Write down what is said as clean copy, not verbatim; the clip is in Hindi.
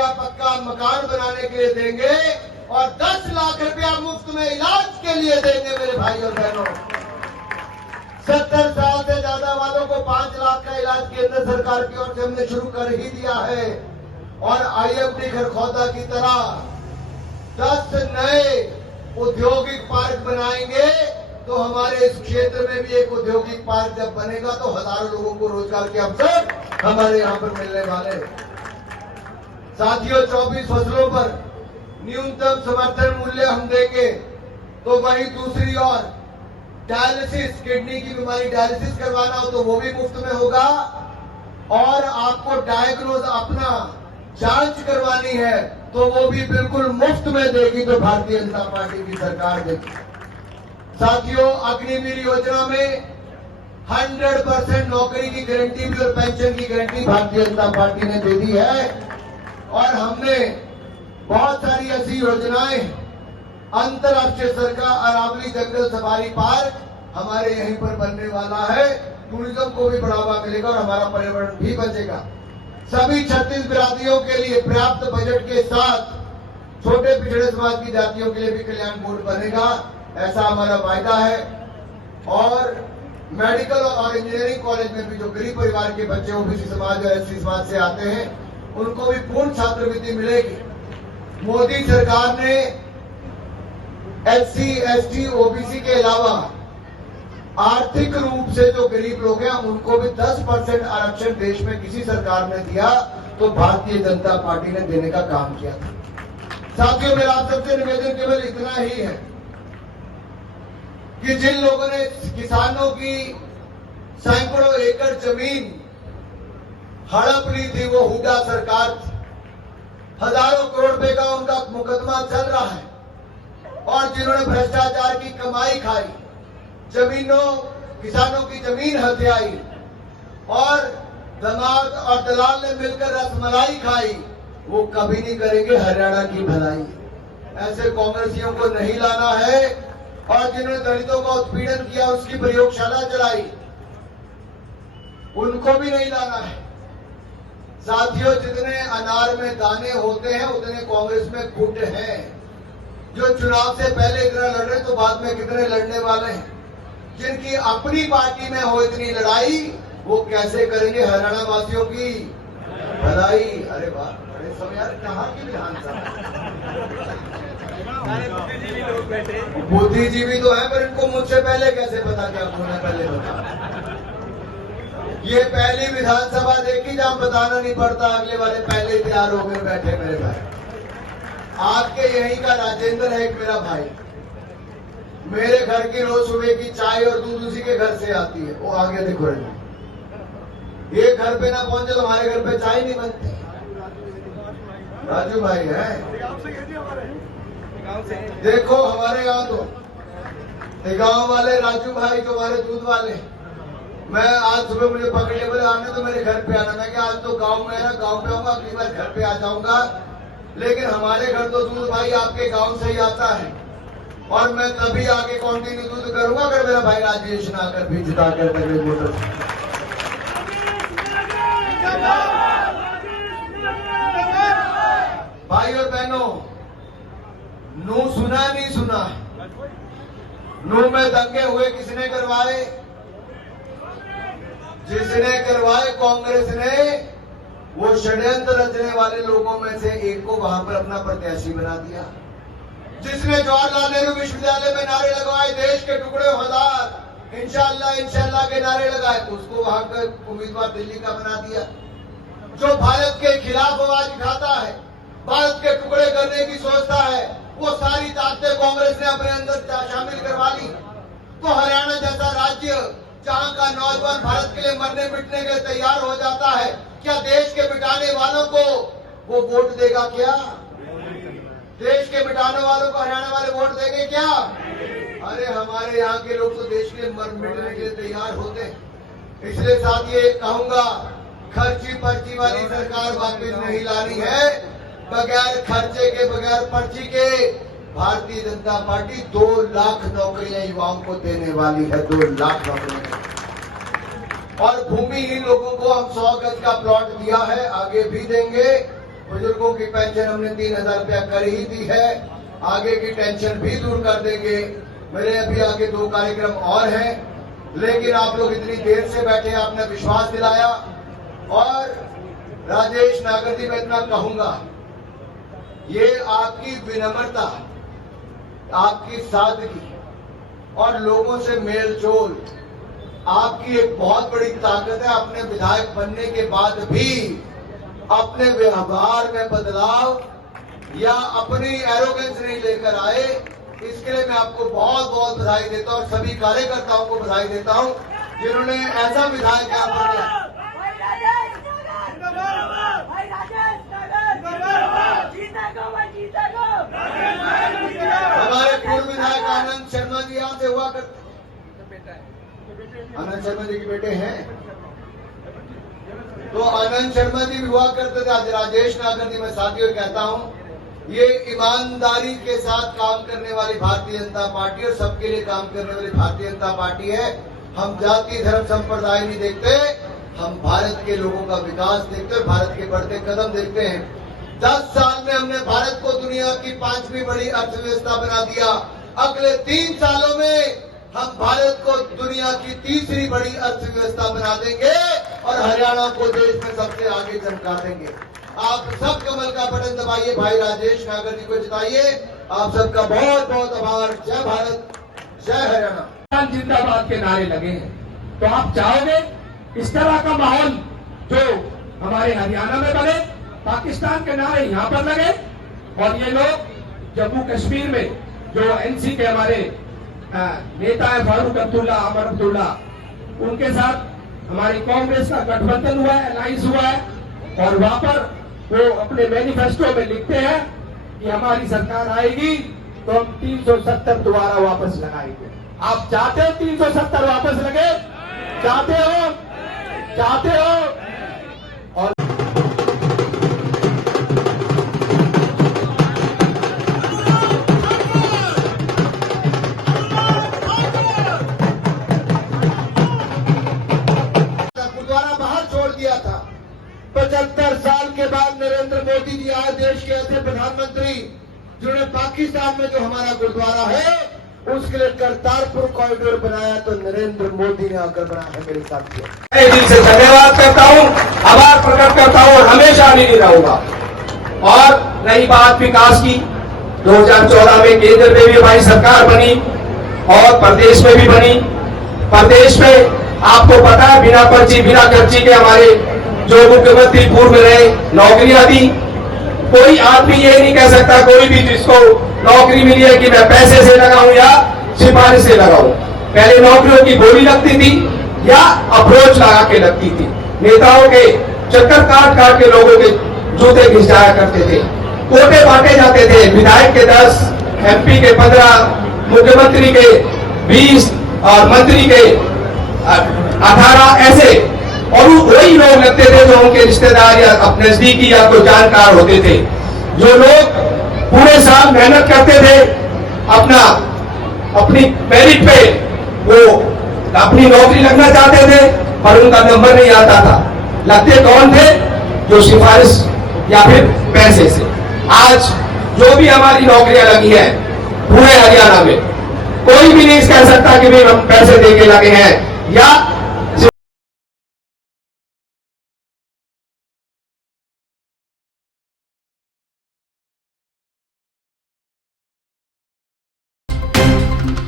रुपया पक्का मकान बनाने के लिए देंगे और 10 लाख रुपया मुफ्त में इलाज के लिए देंगे मेरे भाई और बहनों। 70 साल से ज्यादा वालों को 5 लाख का इलाज केंद्र सरकार की ओर से हमने शुरू कर ही दिया है। और IMD खरखौदा की तरह 10 नए औद्योगिक पार्क बनाएंगे तो हमारे इस क्षेत्र में भी एक औद्योगिक पार्क जब बनेगा तो हजारों लोगों को रोजगार के अवसर हमारे यहाँ पर मिलने वाले। साथियों, 24 फसलों पर न्यूनतम समर्थन मूल्य हम देंगे तो वही दूसरी ओर डायलिसिस, किडनी की बीमारी डायलिसिस करवाना हो तो वो भी मुफ्त में होगा। और आपको डायग्नोज अपना जांच करवानी है तो वो भी बिल्कुल मुफ्त में देगी तो भारतीय जनता पार्टी की सरकार देगी। साथियों, अग्निवीर योजना में 100% नौकरी की गारंटी भी और पेंशन की गारंटी भारतीय जनता पार्टी ने दे दी है। और हमने बहुत सारी ऐसी योजनाएं, अंतर्राष्ट्रीय स्तर का अरावली जंगल सफारी पार्क हमारे यहीं पर बनने वाला है। टूरिज्म को भी बढ़ावा मिलेगा और हमारा पर्यावरण भी बचेगा। सभी 36 बिरादरियों के लिए पर्याप्त बजट के साथ छोटे पिछड़े समाज की जातियों के लिए भी कल्याण बोर्ड बनेगा, ऐसा हमारा वायदा है। और मेडिकल और इंजीनियरिंग कॉलेज में भी जो गरीब परिवार के बच्चे ओबीसी समाज और एससी समाज से आते हैं उनको भी पूर्ण छात्रवृत्ति मिलेगी। मोदी सरकार ने SC, ST, OBC के अलावा आर्थिक रूप से जो गरीब लोग हैं उनको भी 10% आरक्षण देश में किसी सरकार ने दिया तो भारतीय जनता पार्टी ने देने का काम किया था। साथियों, मेरा आप सबसे निवेदन केवल इतना ही है कि जिन लोगों ने किसानों की सैकड़ों एकड़ जमीन हड़प ली थी वो हुड्डा सरकार थी। हजारों करोड़ रुपए का उनका मुकदमा चल रहा है। और जिन्होंने भ्रष्टाचार की कमाई खाई, किसानों की जमीन हथियाई और दामाद और दलाल ने मिलकर रसमलाई खाई, वो कभी नहीं करेंगे हरियाणा की भलाई। ऐसे कांग्रेसियों को नहीं लाना है। और जिन्होंने दलितों का उत्पीड़न किया, उसकी प्रयोगशाला चलाई, उनको भी नहीं लाना है। साथियों, जितने अनार में दाने होते हैं उतने कांग्रेस में गुट हैं। जो चुनाव से पहले इतना लड़ रहे तो बाद में कितने लड़ने वाले हैं। जिनकी अपनी पार्टी में हो इतनी लड़ाई, वो कैसे करेंगे हरियाणा वासियों की भलाई। अरे वाह, बड़े समय यार, कहाँ की विधानसभा। बुद्धिजीवी तो है पर इनको मुझसे पहले कैसे पता, क्या होना पहले बता। ये पहली विधानसभा देखी जहां बताना नहीं पड़ता, अगले वाले पहले ही तैयार हो गए बैठे मेरे भाई। आपके यहीं का राजेंद्र है एक मेरा भाई, मेरे घर की रोज सुबह की चाय और दूध उसी के घर से आती है। वो आगे देखो, ये घर पे ना पहुंचे तो हमारे घर पे चाय नहीं बनती। राजू भाई है, देखो हमारे यहाँ तो गांव वाले राजू भाई जो हमारे दूध वाले, मैं आज सुबह मुझे पकड़े बोले आने तो मेरे घर पे आना। मैं क्या आज तो गांव में है ना, गांव पे आऊंगा, अगली बार घर पे आ जाऊंगा। लेकिन हमारे घर तो दूध भाई आपके गांव से ही आता है और मैं तभी आगे कंटिन्यू दूध करूंगा अगर मेरा भाई राजेश ना कर भी जिता कर तगड़े वोटर। भाई और बहनों, नू सुना नहीं सुना, नू में दंगे हुए किसने करवाए? जिसने करवाए कांग्रेस ने, वो षड्यंत्र रचने वाले लोगों में से एक को वहां पर अपना प्रत्याशी बना दिया। जिसने जवाहरलाल नेहरू विश्वविद्यालय में नारे लगवाए, देश के टुकड़े हजार, इंशाअल्लाह इंशाअल्लाह के नारे लगाए, उसको वहां का उम्मीदवार दिल्ली का बना दिया। जो भारत के खिलाफ आवाज उठाता है, भारत के टुकड़े करने की सोचता है, वो सारी ताकतें कांग्रेस ने अपने अंदर शामिल करवा ली। तो हरियाणा जैसा राज्य जहां का नौजवान भारत के लिए मरने मिटने के लिए तैयार हो जाता है, क्या देश के मिटाने वालों को वो वोट देगा? क्या देश के मिटाने वालों को हरियाणा वाले वोट देंगे क्या? अरे हमारे यहाँ के लोग तो देश के मर मिटने के लिए तैयार होते हैं। इसलिए साथ ये कहूंगा, खर्ची पर्ची वाली सरकार वापस नहीं लानी है। बगैर खर्चे के, बगैर पर्ची के भारतीय जनता पार्टी 2 लाख नौकरियां युवाओं को देने वाली है। 2 लाख नौकरियां। और भूमिहीन लोगों को हम 100 गज का प्लॉट दिया है, आगे भी देंगे। बुजुर्गों की पेंशन हमने 3,000 रुपया कर ही दी है, आगे की टेंशन भी दूर कर देंगे। मेरे अभी आगे 2 कार्यक्रम और हैं, लेकिन आप लोग इतनी देर से बैठे, आपने विश्वास दिलाया। और राजेश नागर जी, मैं इतना कहूंगा, ये आपकी विनम्रता, आपकी सादगी और लोगों से मेल जोल आपकी एक बहुत बड़ी ताकत है। अपने विधायक बनने के बाद भी अपने व्यवहार में बदलाव या अपनी एरोगेंस नहीं लेकर आए, इसके लिए मैं आपको बहुत बहुत बधाई देता हूं और सभी कार्यकर्ताओं को बधाई देता हूं जिन्होंने ऐसा विधायक यहाँ पर दिया। हमारे पूर्व विधायक आनंद शर्मा जी यहाँ से हुआ करते, आनंद शर्मा जी के बेटे हैं, तो आनंद शर्मा जी भी हुआ करते थे। आज राजेश नागर जी, मैं साथियों कहता हूं, ये ईमानदारी के साथ काम करने वाली भारतीय जनता पार्टी और सबके लिए काम करने वाली भारतीय जनता पार्टी है। हम जाति धर्म संप्रदाय नहीं देखते, हम भारत के लोगों का विकास देखते हैं, भारत के बढ़ते कदम देखते हैं। 10 साल में हमने भारत को दुनिया की 5वीं बड़ी अर्थव्यवस्था बना दिया। अगले 3 सालों में हम भारत को दुनिया की 3री बड़ी अर्थव्यवस्था बना देंगे और हरियाणा को देश में सबसे आगे चमका देंगे। आप सब कमल का बटन दबाइए, भाई राजेश नागर जी को जिताइए। आप सबका बहुत बहुत आभार। जय भारत, जय हरियाणा। जिंदाबाद के नारे लगे हैं, तो आप चाहोगे इस तरह का माहौल जो हमारे हरियाणा में बने, पाकिस्तान के नारे यहाँ पर लगे और ये लोग जम्मू कश्मीर में जो एनसी के हमारे नेता है फारूक अब्दुल्ला, अमर अब्दुल्ला, उनके साथ हमारी कांग्रेस का गठबंधन हुआ है, अलायंस हुआ है और वहां पर वो अपने मैनिफेस्टो में लिखते हैं कि हमारी सरकार आएगी तो हम 370 दोबारा वापस लगाएंगे। आप चाहते हो 370 वापस लगे? चाहते हो? चाहते हो? और गुरुद्वारा बाहर छोड़ दिया था। 75 साल के बाद नरेंद्र मोदी जी आज देश के ऐसे प्रधानमंत्री जिन्होंने पाकिस्तान में जो हमारा गुरुद्वारा है उसके लिए करतारपुर कॉरिडोर बनाया, तो नरेंद्र मोदी ने आकर बनाया है। मेरे साथियों, मैं दिल से धन्यवाद करता हूं, आभार प्रकट करता हूं और हमेशा नहीं रहूंगा। और रही बात विकास की, 2014 में केंद्र में भी हमारी सरकार बनी और प्रदेश में भी बनी। प्रदेश में आपको पता है बिना पर्ची बिना खर्ची के हमारे जो मुख्यमंत्री पूर्व रहे नौकरियां दी। कोई आदमी ये नहीं कह सकता, कोई भी जिसको नौकरी मिली है, कि मैं पैसे से लगाऊं या सिफारिश से लगाऊं। पहले नौकरियों की बोली लगती थी या अप्रोच लगा के लगती थी। नेताओं के चक्कर काट काट के लोगों के जूते घिस जाया करते थे, कोटे बांटे जाते थे। विधायक के 10, MP के 15, मुख्यमंत्री के 20 और मंत्री के 18 ऐसे, और वही लोग लगते थे जो उनके रिश्तेदार या अपने नजदीकी या कोई जानकार होते थे। जो लोग पूरे साल मेहनत करते थे, अपनी मेरिट पे वो अपनी नौकरी लगना चाहते थे पर उनका नंबर नहीं आता था। लगते कौन थे? जो सिफारिश या फिर पैसे से। आज जो भी हमारी नौकरियां लगी हैं पूरे हरियाणा में, कोई भी नहीं कह सकता कि भाई हम पैसे दे के लगे हैं या